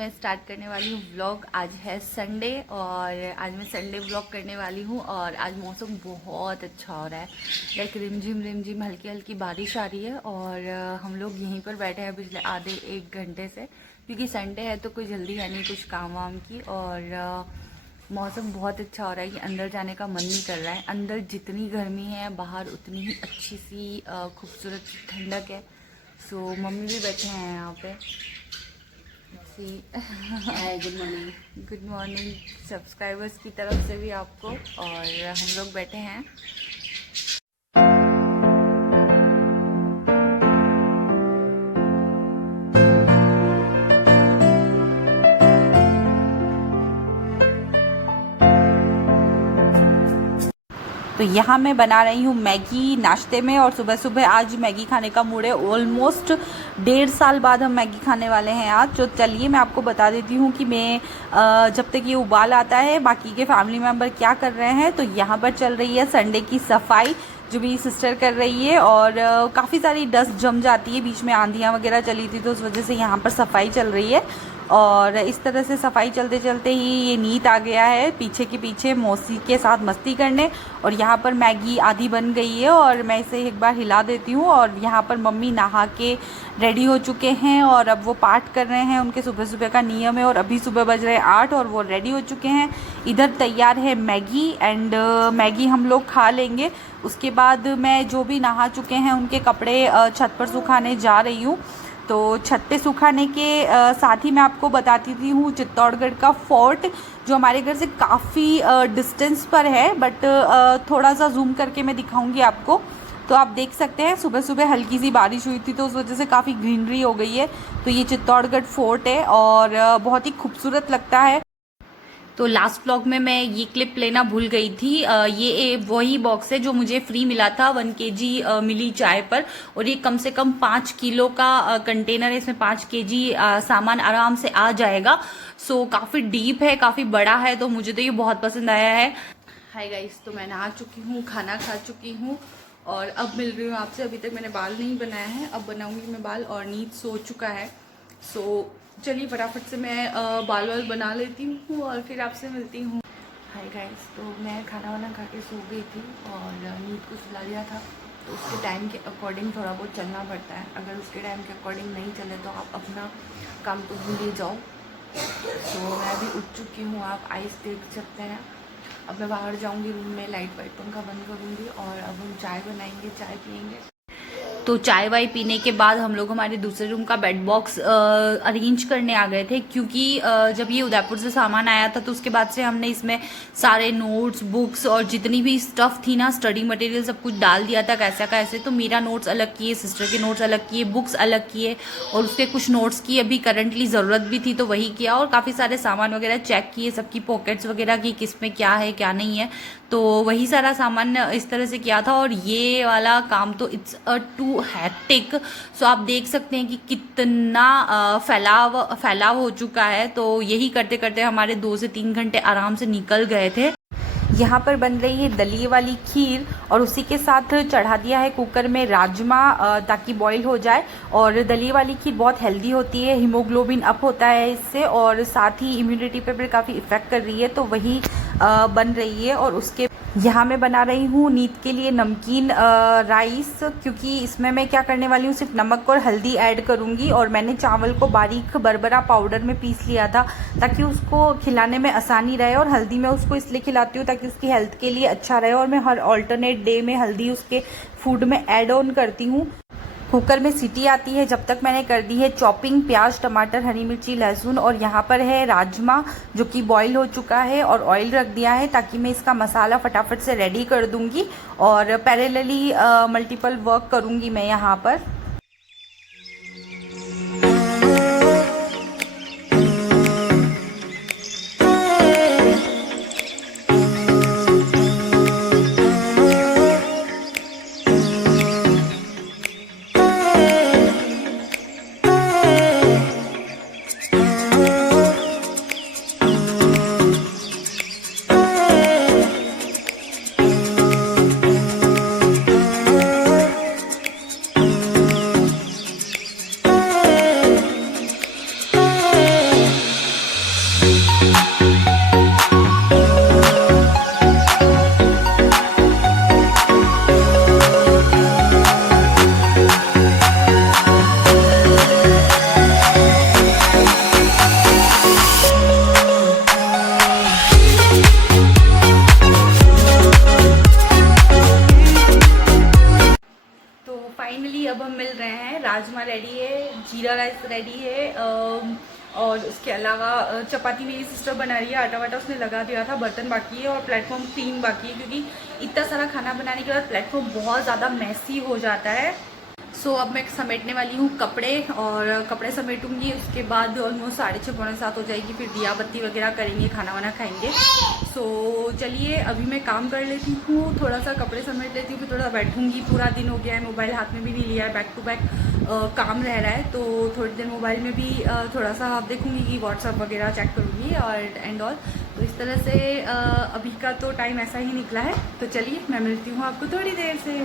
मैं स्टार्ट करने वाली हूँ व्लॉग। आज है संडे और आज मैं संडे व्लॉग करने वाली हूँ और आज मौसम बहुत अच्छा हो रहा है। लाइक रिमझिम हल्की हल्की बारिश आ रही है और हम लोग यहीं पर बैठे हैं पिछले आधे एक घंटे से, क्योंकि संडे है तो कोई जल्दी है नहीं कुछ काम वाम की। और मौसम बहुत अच्छा हो रहा है कि अंदर जाने का मन नहीं कर रहा है। अंदर जितनी गर्मी है बाहर उतनी ही अच्छी सी खूबसूरत ठंडक है। सो मम्मी भी बैठे हैं यहाँ पे। Good morning. Good morning subscribers की तरफ से भी आपको। और हम लोग बैठे हैं। तो यहाँ मैं बना रही हूँ मैगी नाश्ते में और सुबह सुबह आज मैगी खाने का मूड है। ऑलमोस्ट 1.5 साल बाद हम मैगी खाने वाले हैं आज। तो चलिए मैं आपको बता देती हूँ कि मैं जब तक ये उबाल आता है बाकी के फैमिली मेम्बर क्या कर रहे हैं। तो यहाँ पर चल रही है संडे की सफाई जो मेरी सिस्टर कर रही है और काफ़ी सारी डस्ट जम जाती है, बीच में आंधियाँ वगैरह चली थी तो उस वजह से यहाँ पर सफाई चल रही है। और इस तरह से सफाई चलते चलते ही ये नीत आ गया है पीछे के पीछे मौसी के साथ मस्ती करने। और यहाँ पर मैगी आधी बन गई है और मैं इसे एक बार हिला देती हूँ। और यहाँ पर मम्मी नहा के रेडी हो चुके हैं और अब वो पाठ कर रहे हैं, उनके सुबह सुबह का नियम है। और अभी सुबह बज रहे 8 और वो रेडी हो चुके हैं। इधर तैयार है मैगी एंड मैगी हम लोग खा लेंगे। उसके बाद मैं जो भी नहा चुके हैं उनके कपड़े छत पर सुखाने जा रही हूँ। तो छत पे सुखाने के साथ ही मैं आपको बताती थी हूँ चित्तौड़गढ़ का फोर्ट जो हमारे घर से काफ़ी डिस्टेंस पर है, बट थोड़ा सा जूम करके मैं दिखाऊंगी आपको। तो आप देख सकते हैं सुबह सुबह हल्की सी बारिश हुई थी तो उस वजह से काफ़ी ग्रीनरी हो गई है। तो ये चित्तौड़गढ़ फोर्ट है और बहुत ही खूबसूरत लगता है। तो लास्ट व्लॉग में मैं ये क्लिप लेना भूल गई थी। ये वही बॉक्स है जो मुझे फ्री मिला था 1 kg मिली चाय पर। और ये कम से कम 5 किलो का कंटेनर है, इसमें 5 kg सामान आराम से आ जाएगा। सो काफ़ी डीप है, काफ़ी बड़ा है, तो मुझे तो ये बहुत पसंद आया है। हाय गाइस, तो मैं नहा चुकी हूँ, खाना खा चुकी हूँ और अब मिल रही हूँ आपसे। अभी तक मैंने बाल नहीं बनाया है, अब बनाऊंगी मैं बाल। और नींद सो चुका है। सो चलिए फटाफट से मैं बाल वाल बना लेती हूँ और फिर आपसे मिलती हूँ। हाय गाइस, तो मैं खाना वाना खा के सो गई थी और नींद को सुला दिया था। तो उसके टाइम के अकॉर्डिंग थोड़ा बहुत चलना पड़ता है। अगर उसके टाइम के अकॉर्डिंग नहीं चले तो आप अपना काम तो भूल ही जाओ। तो मैं अभी उठ चुकी हूँ, आप आइस देख सकते हैं। अब मैं बाहर जाऊँगी, रूम में लाइट वाइट पंखा बंद करूँगी और अब हम चाय बनाएंगे, चाय पियेंगे। तो चाय वाय पीने के बाद हम लोग हमारे दूसरे रूम का बेड बॉक्स अरेंज करने आ गए थे, क्योंकि जब ये उदयपुर से सामान आया था तो उसके बाद से हमने इसमें सारे नोट्स बुक्स और जितनी भी स्टफ़ थी ना, स्टडी मटेरियल, सब कुछ डाल दिया था कैसा कैसे। तो मेरा नोट्स अलग किए, सिस्टर के नोट्स अलग किए, बुक्स अलग किए और उसके कुछ नोट्स की अभी करंटली ज़रूरत भी थी तो वही किया। और काफ़ी सारे सामान वगैरह चेक किए, सबकी पॉकेट्स वगैरह की किस में क्या है क्या नहीं है, तो वही सारा सामान इस तरह से किया था। और ये वाला काम तो इट्स टू हैक्टिक। सो आप देख सकते हैं कि कितना फैलाव हो चुका है। तो यही करते करते हमारे 2 से 3 घंटे आराम से निकल गए थे। यहाँ पर बन रही है दलिए वाली खीर और उसी के साथ चढ़ा दिया है कुकर में राजमा ताकि बॉईल हो जाए। और दलिए वाली खीर बहुत हेल्दी होती है, हीमोग्लोबिन अप होता है इससे और साथ ही इम्यूनिटी पे भी काफ़ी इफ़ेक्ट कर रही है। तो वही बन रही है। और उसके यहाँ मैं बना रही हूँ नीत के लिए नमकीन राइस, क्योंकि इसमें मैं क्या करने वाली हूँ, सिर्फ नमक और हल्दी ऐड करूँगी। और मैंने चावल को बारीक बरबरा पाउडर में पीस लिया था ताकि उसको खिलाने में आसानी रहे। और हल्दी मैं उसको इसलिए खिलाती हूँ ताकि उसकी हेल्थ के लिए अच्छा रहे। और मैं हर ऑल्टरनेट डे में हल्दी उसके फूड में ऐड ऑन करती हूँ। कुकर में सीटी आती है जब तक मैंने कर दी है चॉपिंग, प्याज टमाटर हरी मिर्ची लहसुन। और यहाँ पर है राजमा जो कि बॉईल हो चुका है और ऑयल रख दिया है ताकि मैं इसका मसाला फटाफट से रेडी कर दूंगी। और पैरेलली मल्टीपल वर्क करूंगी मैं यहाँ पर। जीरा राइस रेडी है और उसके अलावा चपाती मेरी सिस्टर बना रही है, आटा वाटा उसने लगा दिया था, बर्तन बाकी है और प्लेटफॉर्म क्लीन बाकी है क्योंकि इतना सारा खाना बनाने के बाद प्लेटफॉर्म बहुत ज़्यादा मैसी हो जाता है। सो अब मैं समेटने वाली हूँ कपड़े और कपड़े समेटूंगी, उसके बाद ऑलमोस्ट 6:30 पौने 7 हो जाएगी, फिर दिया बत्ती वगैरह करेंगे, खाना वाना खाएंगे। सो चलिए अभी मैं काम कर लेती हूँ, थोड़ा सा कपड़े समेट लेती हूँ, फिर थोड़ा बैठूंगी। पूरा दिन हो गया है, मोबाइल हाथ में भी नहीं लिया है, बैक टू बैक काम रह रहा है, तो थोड़ी देर मोबाइल में भी थोड़ा सा आप देखूंगी कि व्हाट्सअप वगैरह चेक करूँगी और एंड ऑल। तो इस तरह से अभी का तो टाइम ऐसा ही निकला है। तो चलिए मैं मिलती हूँ आपको थोड़ी देर से।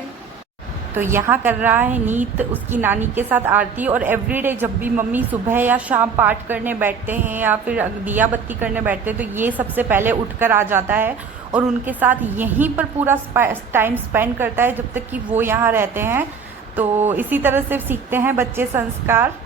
तो यहाँ कर रहा है नीत उसकी नानी के साथ आरती, और एवरीडे जब भी मम्मी सुबह या शाम पाठ करने बैठते हैं या फिर दिया बत्ती करने बैठते हैं तो ये सबसे पहले उठकर आ जाता है और उनके साथ यहीं पर पूरा टाइम स्पेंड करता है जब तक कि वो यहाँ रहते हैं। तो इसी तरह से सीखते हैं बच्चे संस्कार।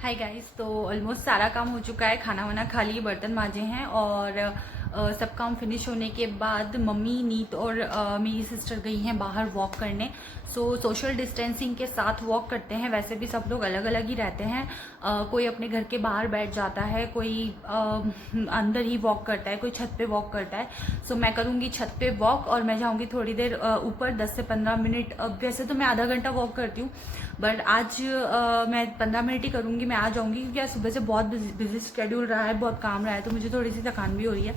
हाय गाइस, तो ऑलमोस्ट सारा काम हो चुका है, खाना वाना खा लिए, बर्तन मांजे हैं और सब काम फिनिश होने के बाद मम्मी, नीत और मेरी सिस्टर गई हैं बाहर वॉक करने। सो सोशल डिस्टेंसिंग के साथ वॉक करते हैं, वैसे भी सब लोग अलग अलग ही रहते हैं। कोई अपने घर के बाहर बैठ जाता है, कोई अंदर ही वॉक करता है, कोई छत पे वॉक करता है। सो मैं करूँगी छत पे वॉक और मैं जाऊँगी थोड़ी देर ऊपर 10 से 15 मिनट। वैसे तो मैं आधा घंटा वॉक करती हूँ बट आज मैं 15 मिनट ही करूँगी, मैं आ जाऊँगी क्योंकि आज सुबह से बहुत बिजी शेड्यूल रहा है, बहुत काम रहा है, तो मुझे थोड़ी सी थकान भी हो रही है।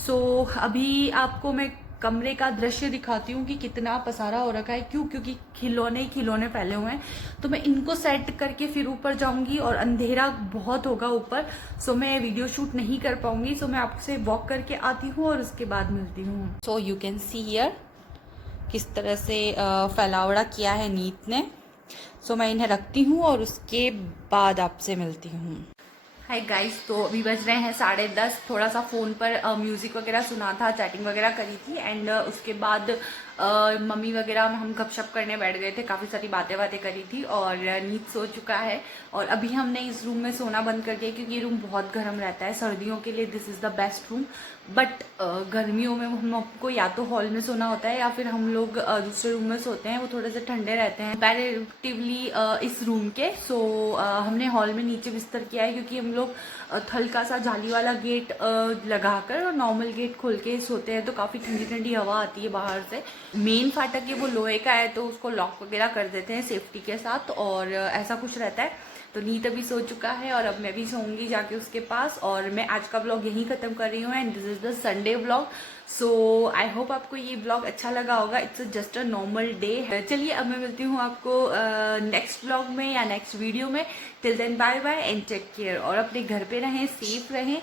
सो अभी आपको मैं कमरे का दृश्य दिखाती हूँ कि कितना पसारा हो रखा है। क्योंकि खिलौने ही खिलौने फैले हुए हैं, तो मैं इनको सेट करके फिर ऊपर जाऊंगी और अंधेरा बहुत होगा ऊपर, सो मैं वीडियो शूट नहीं कर पाऊंगी। सो मैं आपसे वॉक करके आती हूँ और उसके बाद मिलती हूँ। So you can see here किस तरह से फैलावड़ा किया है नीत ने। सो मैं इन्हें रखती हूँ और उसके बाद आपसे मिलती हूँ। हाय गाइस, तो अभी बज रहे हैं 10:30। थोड़ा सा फ़ोन पर म्यूज़िक वगैरह सुना था, चैटिंग वगैरह करी थी एंड उसके बाद मम्मी वगैरह हम गपशप करने बैठ गए थे, काफ़ी सारी बातें करी थी और नींद सो चुका है। और अभी हमने इस रूम में सोना बंद कर दिया क्योंकि ये रूम बहुत गर्म रहता है। सर्दियों के लिए this is the best room, but गर्मियों में हम आपको या तो हॉल में सोना होता है या फिर हम लोग दूसरे रूम में सोते हैं, वो थोड़े से ठंडे रहते हैं कंपैरेटिवली इस रूम के। सो हमने हॉल में नीचे बिस्तर किया है क्योंकि हम लोग हल्का सा जाली वाला गेट लगाकर और नॉर्मल गेट खोल के सोते हैं, तो काफ़ी ठंडी ठंडी हवा आती है बाहर से। मेन फाटक ये वो लोहे का है तो उसको लॉक वगैरह कर देते हैं सेफ्टी के साथ, और ऐसा कुछ रहता है। तो नीत अभी सो चुका है और अब मैं भी सोऊंगी जाके उसके पास, और मैं आज का व्लॉग यहीं ख़त्म कर रही हूँ and this is the Sunday vlog. So I hope आपको ये व्लॉग अच्छा लगा होगा। It's just a normal day. चलिए अब मैं मिलती हूँ आपको नेक्स्ट व्लॉग में या नेक्स्ट वीडियो में। Till then bye bye and take care, और अपने घर पे रहें, सेफ रहें